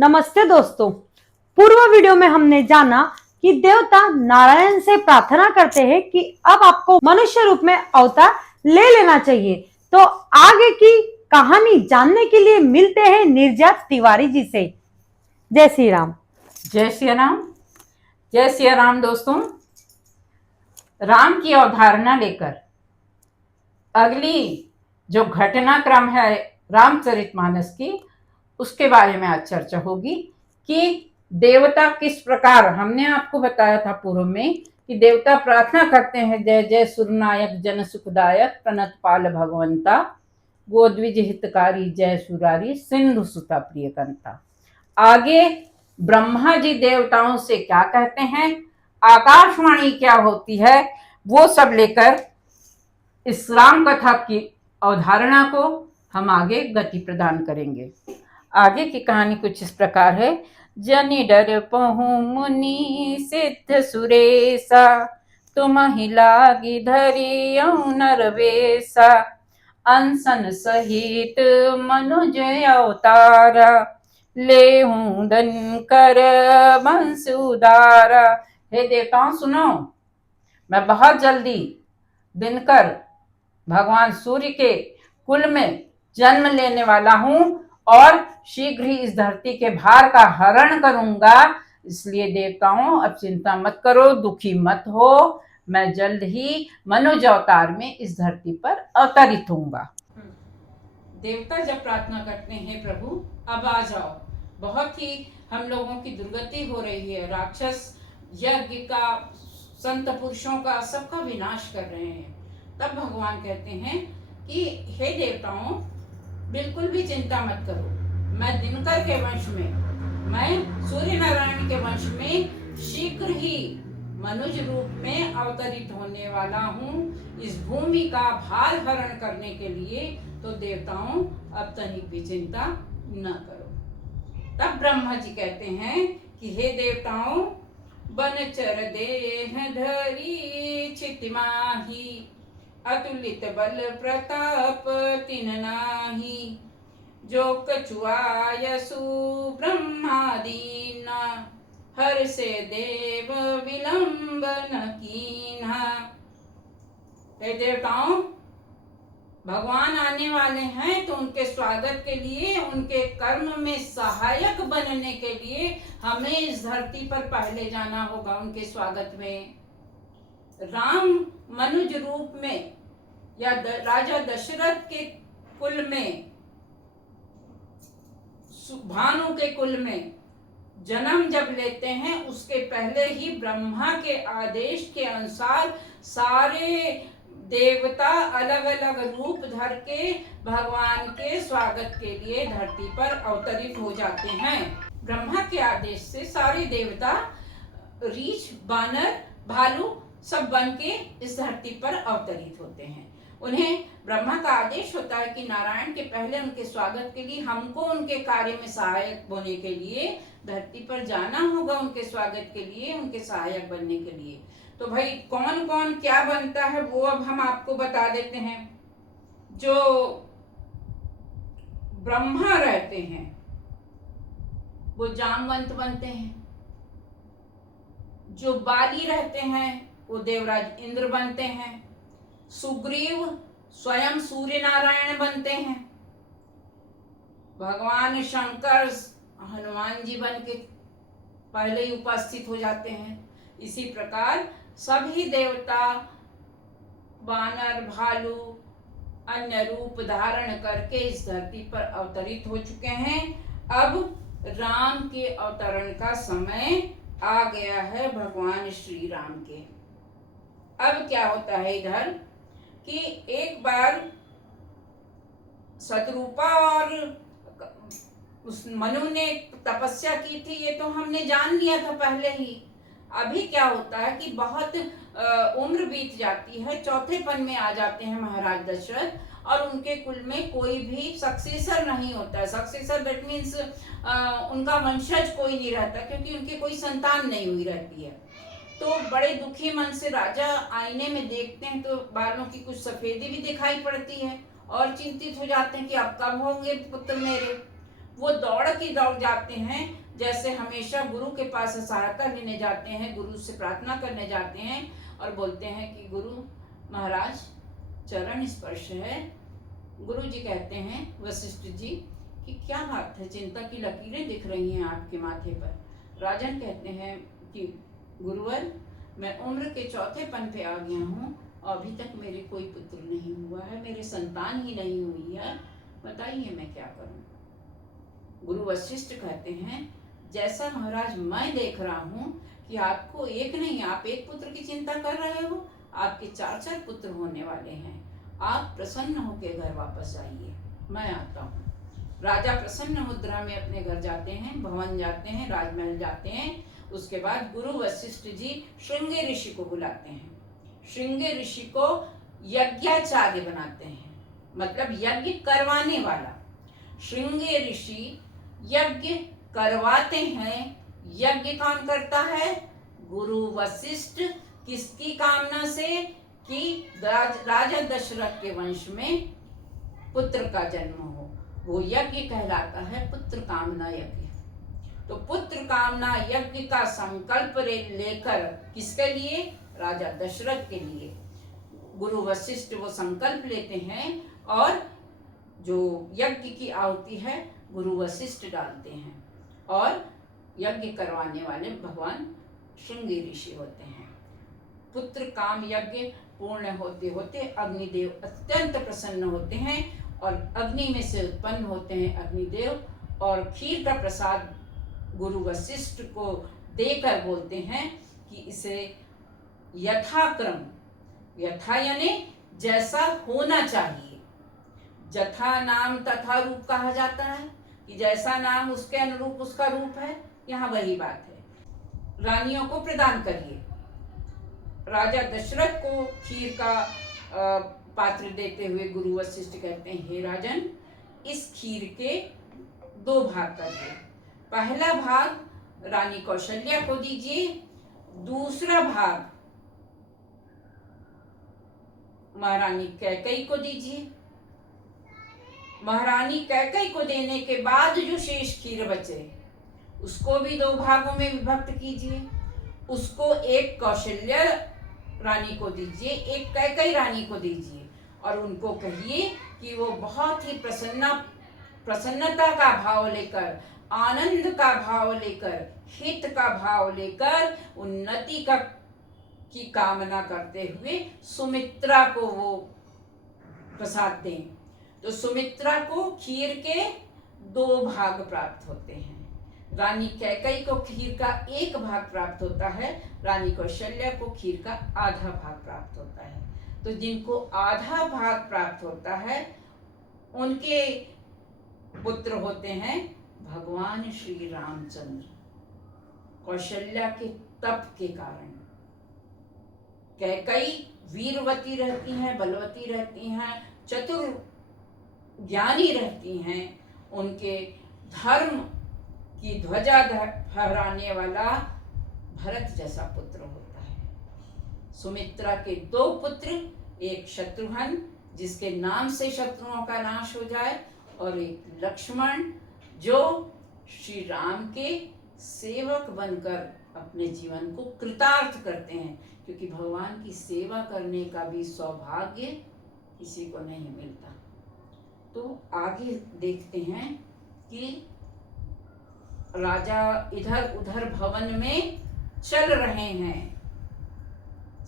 नमस्ते दोस्तों। पूर्व वीडियो में हमने जाना कि देवता नारायण से प्रार्थना करते हैं कि अब आपको मनुष्य रूप में अवतार ले लेना चाहिए। तो आगे की कहानी जानने के लिए मिलते हैं नीरजा तिवारी जी से। जय श्री राम। जय श्री राम। जय श्री राम दोस्तों। राम की अवधारणा लेकर अगली जो घटनाक्रम है रामचरितमानस की, उसके बारे में आज चर्चा होगी कि देवता किस प्रकार, हमने आपको बताया था पूर्व में कि देवता प्रार्थना करते हैं, जय जय सुरनायक जन सुखदायक प्रणत पाल भगवंता गोद्विज हितकारी जय सुरारी सिंधु सुता प्रिय कंता। आगे ब्रह्मा जी देवताओं से क्या कहते हैं, आकाशवाणी क्या होती है, वो सब लेकर इस राम कथा की अवधारणा को हम आगे गति प्रदान करेंगे। आगे की कहानी कुछ इस प्रकार है। जनि डर पहु मुनि सिद्ध सुरेसा तुम ही लागी धरी नरवेसा अनसन सहित मनुज अवतारा ले दन कर वंश उदारा। हे देवताओं सुनो, मैं बहुत जल्दी दिनकर भगवान सूर्य के कुल में जन्म लेने वाला हूं और शीघ्र ही इस धरती के भार का हरण करूंगा। इसलिए देवताओं अब चिंता मत करो, दुखी मत हो, मैं जल्द ही मनुज अवतार में इस धरती पर अवतरित होऊंगा। देवता जब प्रार्थना करते हैं, प्रभु अब आ जाओ, बहुत ही हम लोगों की दुर्गति हो रही है, राक्षस यज्ञ का, संत पुरुषों का, सबका विनाश कर रहे हैं। तब भगवान कहते हैं कि हे देवताओं, बिल्कुल भी चिंता मत करो, मैं दिनकर के वंश में, मैं सूर्य नारायण के वंश में शीघ्र ही मनुज रूप में अवतरित होने वाला हूँ इस भूमि का भार हरण करने के लिए। तो देवताओं अब तनिक भी चिंता न करो। तब ब्रह्मा जी कहते हैं कि हे देवताओं, बनचर देह धरी चित माही अतुलित बल प्रताप तिन नाही जो कछुआयसु ब्रह्मादीना हर से देव विलंब न कीन्हा। हे देवताओं, भगवान आने वाले हैं तो उनके स्वागत के लिए, उनके कर्म में सहायक बनने के लिए हमें इस धरती पर पहले जाना होगा उनके स्वागत में। राम मनुज रूप में या राजा दशरथ के कुल में, भानु के कुल में जन्म जब लेते हैं, उसके पहले ही ब्रह्मा के आदेश के अनुसार सारे देवता अलग अलग रूप धर के भगवान के स्वागत के लिए धरती पर अवतरित हो जाते हैं। ब्रह्मा के आदेश से सारे देवता रीछ, बानर, भालू सब बन के इस धरती पर अवतरित होते हैं। उन्हें ब्रह्मा का आदेश होता है कि नारायण के पहले उनके स्वागत के लिए, हमको उनके कार्य में सहायक होने के लिए धरती पर जाना होगा, उनके स्वागत के लिए, उनके सहायक बनने के लिए। तो भाई कौन कौन क्या बनता है वो अब हम आपको बता देते हैं। जो ब्रह्मा रहते हैं वो जामवंत बनते हैं, जो बाली रहते हैं वो देवराज इंद्र बनते हैं, सुग्रीव स्वयं सूर्य नारायण बनते हैं, भगवान शंकर हनुमान जी बन के पहले ही उपस्थित हो जाते हैं। इसी प्रकार सभी देवता वानर, भालू, अन्य रूप धारण करके इस धरती पर अवतरित हो चुके हैं। अब राम के अवतरण का समय आ गया है भगवान श्री राम के। अब क्या होता है इधर कि एक बार शतरूपा और उस मनु ने तपस्या की थी, ये तो हमने जान लिया था पहले ही। अभी क्या होता है कि बहुत उम्र बीत जाती है, चौथेपन में आ जाते हैं महाराज दशरथ, और उनके कुल में कोई भी सक्सेसर नहीं होता है। सक्सेसर दैट मीन्स उनका वंशज कोई नहीं रहता, क्योंकि उनकी कोई संतान नहीं हुई रहती है। तो बड़े दुखी मन से राजा आईने में देखते हैं तो बालों की कुछ सफेदी भी दिखाई पड़ती है और चिंतित हो जाते हैं कि अब कब होंगे पुत्र मेरे। वो दौड़ जाते हैं, जैसे हमेशा गुरु के पास सहायता लेने जाते हैं, गुरु से प्रार्थना करने जाते हैं और बोलते हैं कि गुरु महाराज चरण स्पर्श है। गुरु जी कहते हैं वशिष्ठ जी कि क्या बात है, चिंता की लकीरें दिख रही हैं आपके माथे पर। राजन कहते हैं कि गुरुवर, मैं उम्र के चौथेपन पे आ गया हूँ और अभी तक मेरे कोई पुत्र नहीं हुआ है, मेरे संतान ही नहीं हुई है, बताइए मैं क्या करूँ। गुरु वशिष्ठ कहते हैं जैसा महाराज मैं देख रहा हूँ कि आपको एक नहीं, आप एक पुत्र की चिंता कर रहे हो, आपके 4 पुत्र होने वाले हैं। आप प्रसन्न होकर घर वापस जाइए, मैं आता हूँ। राजा प्रसन्न मुद्रा में अपने घर जाते हैं, भवन जाते हैं, राजमहल जाते हैं। उसके बाद गुरु वशिष्ठ जी श्रृंगी ऋषि को बुलाते हैं। श्रृंगी ऋषि को यज्ञाचार्य बनाते हैं, मतलब यज्ञ करवाने वाला। श्रृंगी ऋषि यज्ञ करवाते हैं। यज्ञ कौन करता है? गुरु वशिष्ठ। किसकी कामना से? कि राजा दशरथ के वंश में पुत्र का जन्म हो। वो यज्ञ कहलाता है पुत्र कामना यज्ञ। तो पुत्र कामना यज्ञ का संकल्प लेकर किसके लिए? राजा दशरथ के लिए गुरु वशिष्ठ वो संकल्प लेते हैं और जो यज्ञ की आहुति है गुरु वशिष्ठ डालते हैं और यज्ञ करवाने वाले भगवान श्रृंगी ऋषि होते हैं। पुत्र काम यज्ञ पूर्ण होते होते अग्निदेव अत्यंत प्रसन्न होते हैं और अग्नि में से उत्पन्न होते हैं अग्निदेव और खीर का प्रसाद गुरु वशिष्ठ को देकर बोलते हैं कि इसे यथाक्रम, यथा यानी जैसा होना चाहिए, जथा नाम तथा रूप कहा जाता है कि जैसा नाम उसके अनुरूप उसका रूप है। यहाँ वही बात है। रानियों को प्रदान करिए। राजा दशरथ को खीर का पात्र देते हुए गुरु वशिष्ठ कहते हैं, हे राजन, इस खीर के 2 भाग करिए। पहला भाग रानी कौशल्या को दीजिए, दूसरा भाग महारानी कैकेयी को दीजिए। महारानी कैकेयी को देने के बाद जो शेष खीर बचे उसको भी 2 भागों में विभक्त कीजिए। उसको एक कौशल्या रानी को दीजिए, एक कैकेयी रानी को दीजिए और उनको कहिए कि वो बहुत ही प्रसन्नता का भाव लेकर, आनंद का भाव लेकर, हित का भाव लेकर, उन्नति की कामना करते हुए सुमित्रा को वो प्रसाद दें। तो सुमित्रा को खीर के 2 भाग प्राप्त होते हैं। रानी कैकेयी को खीर का 1 भाग प्राप्त होता है, रानी कौशल्या को खीर का आधा भाग प्राप्त होता है। तो जिनको आधा भाग प्राप्त होता है उनके पुत्र होते हैं भगवान श्री रामचंद्र। कौशल्या के तप के कारण कैकेयी वीरवती रहती हैं, बलवती रहती हैं, चतुर ज्ञानी रहती हैं। उनके धर्म की ध्वजा फहराने वाला भरत जैसा पुत्र होता है। सुमित्रा के 2 पुत्र, एक शत्रुघ्न जिसके नाम से शत्रुओं का नाश हो जाए और एक लक्ष्मण जो श्री राम के सेवक बनकर अपने जीवन को कृतार्थ करते हैं, क्योंकि भगवान की सेवा करने का भी सौभाग्य किसी को नहीं मिलता। तो आगे देखते हैं कि राजा इधर उधर भवन में चल रहे हैं।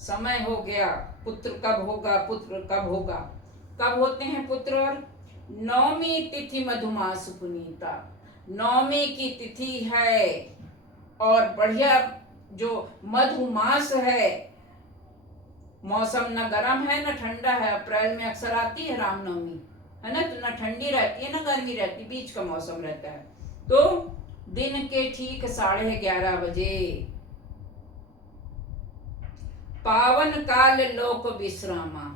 समय हो गया, पुत्र कब होगा, पुत्र कब होगा। कब होते हैं पुत्र? और 9वीं तिथि मधुमास पुनीता, 9वीं की तिथि है और बढ़िया जो मधुमास है, मौसम न गर्म है न ठंडा है। अप्रैल में अक्सर आती है रामनवमी, है ना, तो न ठंडी रहती है न गर्मी रहती, बीच का मौसम रहता है। तो दिन के ठीक 11:30 बजे पावन काल लोक विश्रामा,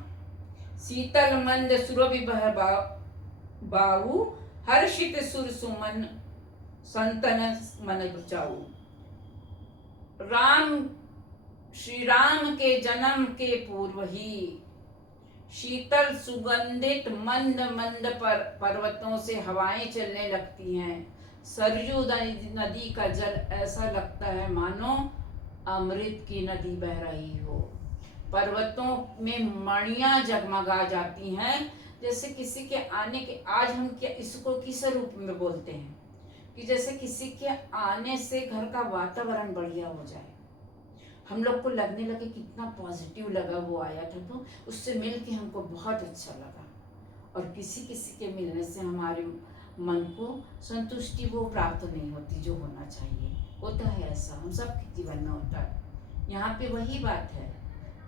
शीतल मंद सुरभि बह बाऊ, हर्षित सुर सुमन संतन मन रुचाऊ। श्री राम के जन्म के पूर्व ही शीतल सुगंधित मंद मंद पर्वतों से हवाएं चलने लगती हैं सरयू नदी का जल ऐसा लगता है मानो अमृत की नदी बह रही हो। पर्वतों में मणियां जगमगा जाती हैं, जैसे किसी के आने के, आज हम क्या इसको किस रूप में बोलते हैं कि जैसे किसी के आने से घर का वातावरण बढ़िया हो जाए। हम लोग को लगने लगे कितना पॉजिटिव लगा, वो आया था तो उससे मिल के हमको बहुत अच्छा लगा। और किसी किसी के मिलने से हमारे मन को संतुष्टि वो प्राप्त नहीं होती जो होना चाहिए। होता है ऐसा, हम सबके जीवन में होता है। यहाँ पे वही बात है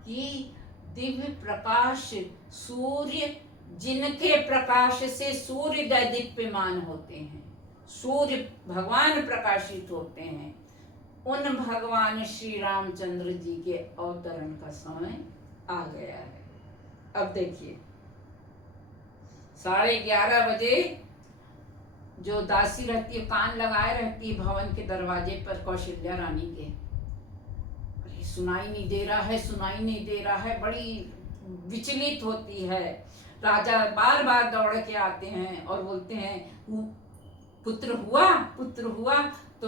कि दिव्य प्रकाश, सूर्य, जिनके प्रकाश से सूर्य दैदीप्यमान होते हैं, सूर्य भगवान प्रकाशित होते हैं, उन भगवान श्री रामचंद्र जी के अवतरण का समय आ गया है। अब देखिए 11:30 बजे जो दासी रहती है, कान लगाए रहती है भवन के दरवाजे पर कौशल्या रानी के, अरे सुनाई नहीं दे रहा है, सुनाई नहीं दे रहा है, बड़ी विचलित होती है। राजा बार बार दौड़ के आते हैं और बोलते हैं पुत्र हुआ, पुत्र हुआ, तो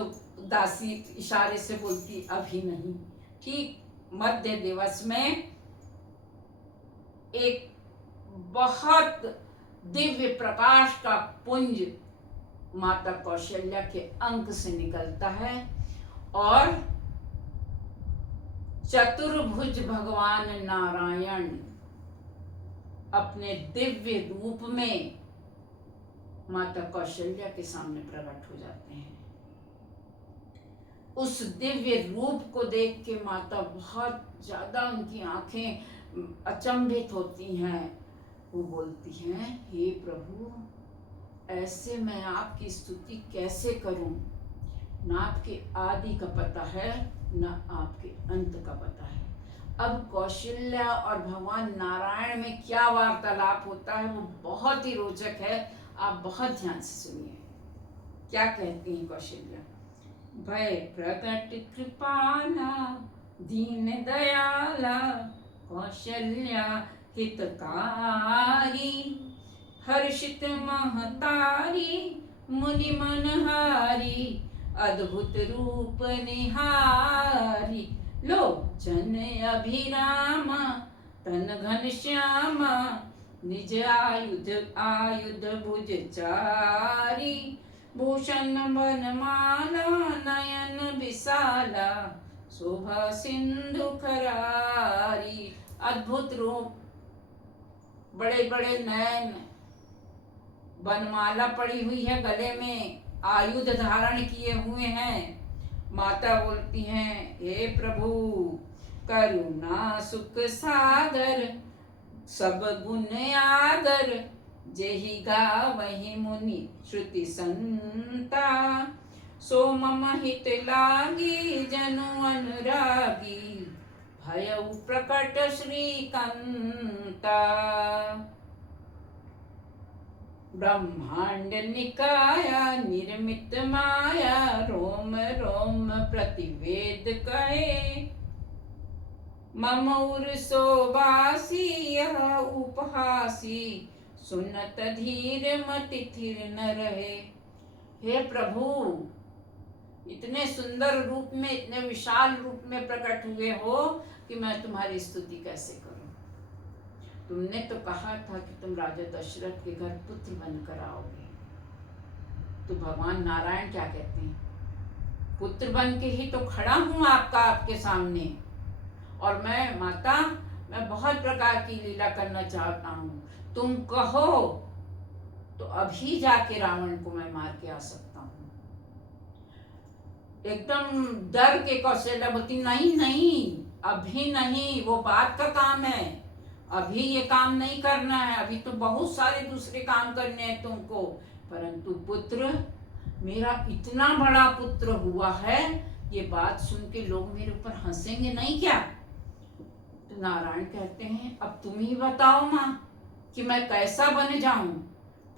दासी इशारे से बोलती अभी नहीं। ठीक मध्य दिवस में एक बहुत दिव्य प्रकाश का पुंज माता कौशल्या के अंक से निकलता है और चतुर्भुज भगवान नारायण अपने दिव्य रूप में माता कौशल्या के सामने प्रकट हो जाते हैं। उस दिव्य रूप को देख के माता बहुत ज्यादा, उनकी आंखें अचंभित होती हैं। वो बोलती हैं, हे प्रभु, ऐसे मैं आपकी स्तुति कैसे करूं? ना आपके आदि का पता है, ना आपके अंत का पता है। अब कौशल्या और भगवान नारायण में क्या वार्तालाप होता है वो बहुत ही रोचक है, आप बहुत ध्यान से सुनिए। क्या कहती हैं कौशल्या? भय प्रकट कृपाला दीन दयाला कौशल्या हितकारी, हर्षित महतारी मुनि मनहारी, अद्भुत रूप निहारी, लोचन अभिरामा तन घन श्यामा, निज आयुध भुज चारी, भूषण वनमाला नयन विशाला, शोभा सिंधु खरारी। अद्भुत रूप, बड़े बड़े नयन, वनमाला पड़ी हुई है गले में, आयुध धारण किए हुए हैं। माता बोलती हैं, हे प्रभु, करुणा सुख सागर, सब गुण आदर, जेहि गावहि मुनि श्रुति संता, सो मम हित लागी जनु अनुरागी, भयउ प्रकट श्रीकांता। ब्रह्मांड निकाया निर्मित माया, रोम रोम प्रतिवेद कहे, मम उर सोबासी यह उपहासी, सुनत धीर मति थिर न रहे। हे प्रभु, इतने सुंदर रूप में, इतने विशाल रूप में प्रकट हुए हो कि मैं तुम्हारी स्तुति कैसे करूं? तुमने तो कहा था कि तुम राजा दशरथ के घर पुत्र बनकर आओगे। तो भगवान नारायण क्या कहते हैं? पुत्र बन के ही तो खड़ा हूं आपके सामने, और मैं माता, मैं बहुत प्रकार की लीला करना चाहता हूं। तुम कहो तो अभी जाके रावण को मैं मार के आ सकता हूं। एकदम डर के कौशल्या बोलती, नहीं नहीं, अभी नहीं, वो बात का काम है, अभी ये काम नहीं करना है, अभी तो बहुत सारे दूसरे काम करने हैं तुमको। परंतु पुत्र, मेरा इतना बड़ा पुत्र हुआ है, ये बात सुन के लोग मेरे ऊपर हंसेंगे नहीं क्या? तो नारायण कहते हैं, अब तुम ही बताओ माँ कि मैं कैसा बन जाऊं।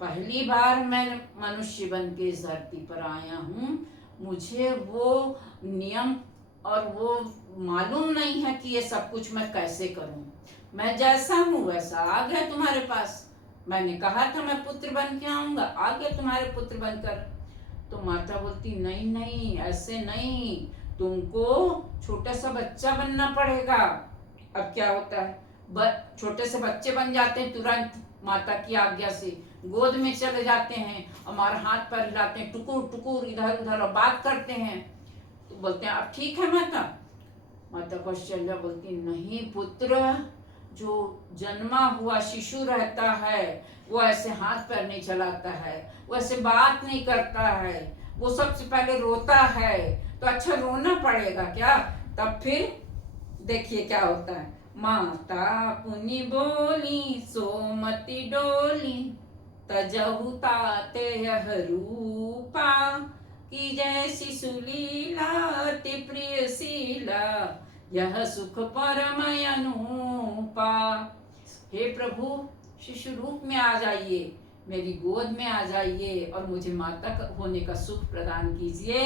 पहली बार मैं मनुष्य बन के इस धरती पर आया हूं, मुझे वो नियम और वो मालूम नहीं है कि ये सब कुछ मैं कैसे करूं। मैं जैसा हूं वैसा आ गया तुम्हारे पास। मैंने कहा था मैं पुत्र बन के आऊंगा, आ गया तुम्हारे पुत्र बनकर। तो माता बोलती नहीं नहीं ऐसे नहीं, तुमको छोटा सा बच्चा बनना पड़ेगा। अब क्या होता है, छोटे से बच्चे बन जाते हैं, तुरंत माता की आज्ञा से गोद में चले जाते हैं, हमारा हाथ पैर हिलाते हैं, टुकुर टुकुर इधर उधर और बात करते हैं। तो बोलते हैं अब ठीक है माता। माता कौशल्या बोलती नहीं पुत्र, जो जन्मा हुआ शिशु रहता है वो ऐसे हाथ पैर नहीं चलाता है, वो ऐसे बात नहीं करता है, वो सबसे पहले रोता है। तो अच्छा रोना पड़ेगा क्या? तब फिर देखिए क्या होता है। माता पुनि बोली सोमति डोली, तजहु ताते यह रूपा, की जैसी सुलीला अति प्रिय शीला, यह सुख परम अनुपा। हे प्रभु, शिशु रूप में आ जाइए, मेरी गोद में आ जाइए और मुझे माता होने का सुख प्रदान कीजिए।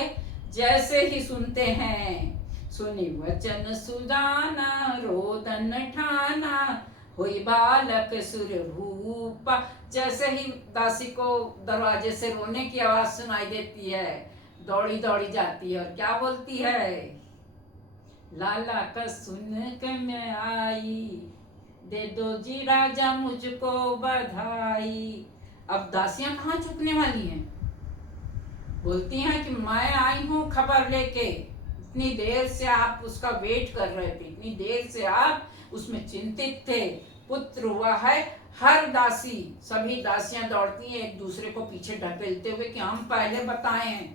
जैसे ही सुनते हैं, सुनी वचन सुदाना, रोदन ठाना, हुई बालक सुर भूपा। जैसे ही दासी को दरवाजे से रोने की आवाज सुनाई देती है, दौड़ी दौड़ी जाती है और क्या बोलती है, लाला का सुन के मैं आई, दे दो जी राजा मुझको बधाई। अब दासियां कहाँ चुकने वाली हैं, बोलती हैं कि मैं आई हूँ खबर लेके, इतनी देर से आप उसका वेट कर रहे थे, इतनी देर से आप उसमें चिंतित थे, पुत्र हुआ है। हर दासी, सभी दासियां दौड़ती हैं एक दूसरे को पीछे ढकेलते हुए कि हम पहले बताएं,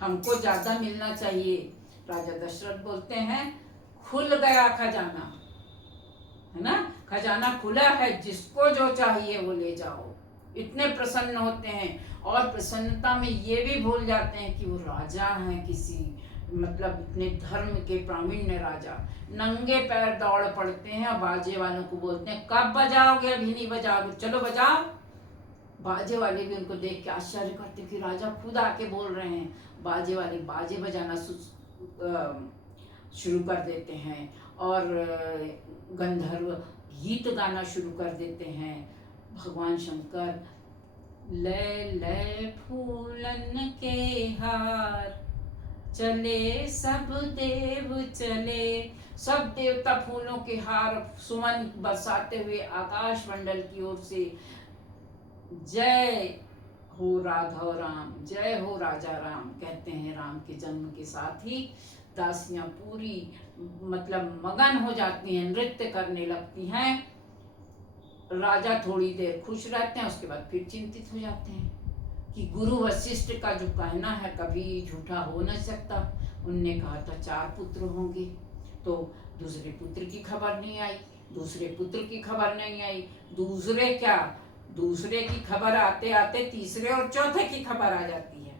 हमको ज्यादा मिलना चाहिए। राजा दशरथ बोलते हैं खुल गया खजाना, है ना, खजाना खुला है, जिसको जो चाहिए वो ले जाओ। इतने प्रसन्न होते हैं और प्रसन्नता में ये भी भूल जाते हैं कि वो राजा हैं, किसी मतलब इतने धर्म के प्रावीण्य राजा। नंगे पैर दौड़ पड़ते हैं और बाजे वालों को बोलते हैं कब बजाओगे, अभी नहीं बजाओगे, चलो बजाओ। बाजे वाले भी उनको देख के आश्चर्य करते कि राजा खुद आके बोल रहे हैं। बाजे वाले बाजे बजाना शुरू कर देते हैं और गंधर्व गीत गाना शुरू कर देते हैं। भगवान शंकर लय लय फूलन के हार, चले सब देव चले। सब देवता फूलों के हार सुमन बरसाते हुए आकाश मंडल की ओर से जय हो राघव राम, जय हो राजा राम कहते हैं। राम के जन्म के साथ ही दासियां पूरी मतलब मगन हो जाती हैं, नृत्य करने लगती हैं। राजा थोड़ी देर खुश रहते हैं, उसके बाद फिर चिंतित हो जाते हैं कि गुरु वशिष्ठ का जो कहना है कभी झूठा हो नहीं सकता। उनने कहा था 4 पुत्र होंगे, तो दूसरे पुत्र की खबर नहीं आई, दूसरे पुत्र की खबर नहीं आई, दूसरे की खबर आते आते तीसरे और चौथे की खबर आ जाती है।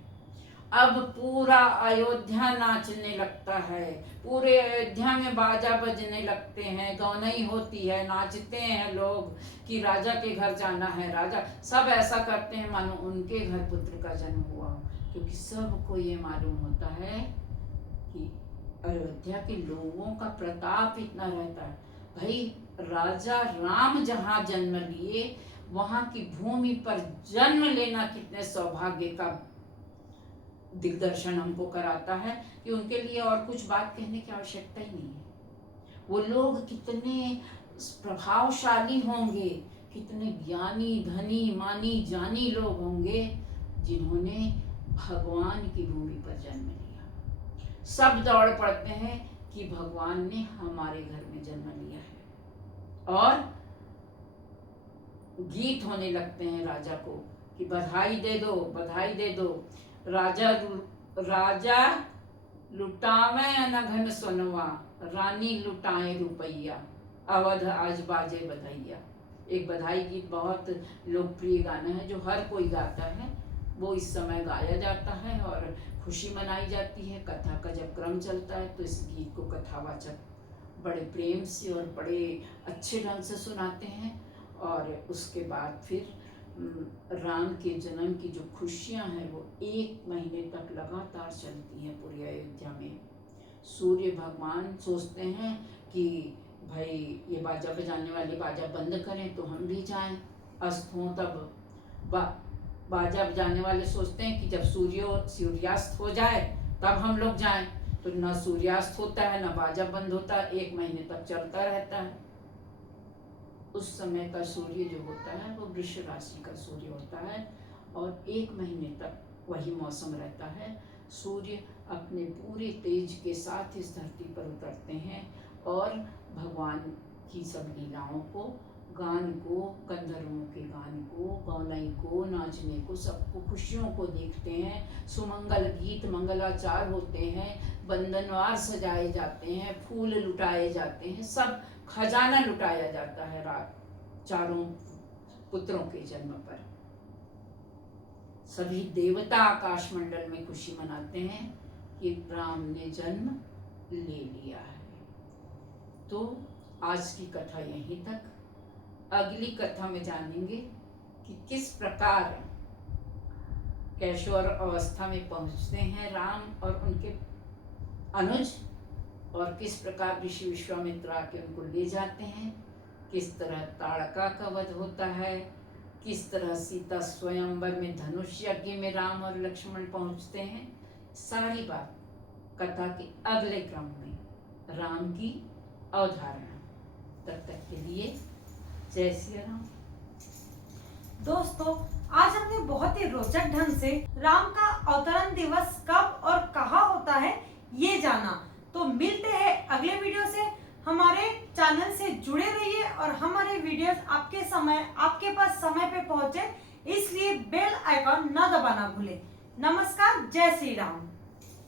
अब पूरा अयोध्या नाचने लगता है, पूरे अयोध्या में बाजा बजने लगते हैं, गौनई होती है, नाचते हैं लोग कि राजा के घर जाना है। राजा सब ऐसा करते हैं मानो उनके घर पुत्र का जन्म हुआ हो, क्योंकि सबको ये मालूम होता है कि अयोध्या के लोगों का प्रताप इतना रहता है। भाई राजा राम जहाँ जन्म लिए, वहां की भूमि पर जन्म लेना कितने सौभाग्य का दिग्दर्शन हमको कराता है कि उनके लिए और कुछ बात कहने की आवश्यकता ही नहीं है। वो लोग कितने प्रभावशाली होंगे, कितने ज्ञानी धनी मानी जानी लोग होंगे जिन्होंने भगवान की भूमि पर जन्म लिया। सब दौड़ पड़ते हैं कि भगवान ने हमारे घर में जन्म लिया है और गीत होने लगते हैं राजा को कि बधाई दे दो, बधाई दे दो। राजा लुटावे अनघन सोनवा, रानी लुटाए रुपैया, अवध आज बाजे बधाइया। एक बधाई गीत बहुत लोकप्रिय गाना है जो हर कोई गाता है। वो इस समय गाया जाता है और खुशी मनाई जाती है। कथा का जब क्रम चलता है तो इस गीत को कथावाचक बड़े प्रेम से और बड़े अच्छे ढंग से सुनाते हैं। और उसके बाद फिर राम के जन्म की जो खुशियां हैं वो 1 महीने तक लगातार चलती हैं पूरी अयोध्या में। सूर्य भगवान सोचते हैं कि भाई ये बाजा बजाने वाले बाजा बंद करें तो हम भी जाएं, अस्त हों तब बाजा बजाने वाले सोचते हैं कि जब सूर्यास्त हो जाए तब हम लोग जाएं, तो न सूर्यास्त होता है न बाजा बंद होता है, 1 महीने तक चलता रहता है। उस समय का सूर्य जो होता है वो वृष राशि का सूर्य होता है और 1 महीने तक वही मौसम रहता है। सूर्य अपने पूरे तेज के साथ इस धरती पर उतरते हैं और भगवान की सब लीलाओं को, गान को, गंधर्वों के गान को, गौनई को, नाचने को, सबको, खुशियों को देखते हैं। सुमंगल गीत मंगलाचार होते हैं, बंधनवार सजाए जाते हैं, फूल लुटाए जाते हैं, सब खजाना लुटाया जाता है चारों पुत्रों के जन्म पर। सभी देवता आकाश मंडल में खुशी मनाते हैं कि राम ने जन्म ले लिया है। तो आज की कथा यहीं तक। अगली कथा में जानेंगे कि किस प्रकार कैशोर अवस्था में पहुंचते हैं राम और उनके अनुज, और किस प्रकार ऋषि विश्वामित्र आके उनको ले जाते हैं, किस तरह ताड़का का वध होता है, किस तरह सीता स्वयंवर में धनुष यज्ञ में राम और लक्ष्मण पहुंचते हैं। सारी बात कथा के अगले क्रम में, राम की अवधारणा। तब तक के लिए जय श्री राम। दोस्तों, आज हमने बहुत ही रोचक ढंग से राम का अवतरण दिवस कब और कहाँ होता है ये जाना। तो मिलते हैं अगले वीडियो से। हमारे चैनल से जुड़े रहिए और हमारे वीडियोस आपके पास समय पे पहुंचे, इसलिए बेल आइकॉन न दबाना भूलें। नमस्कार, जय श्री राम।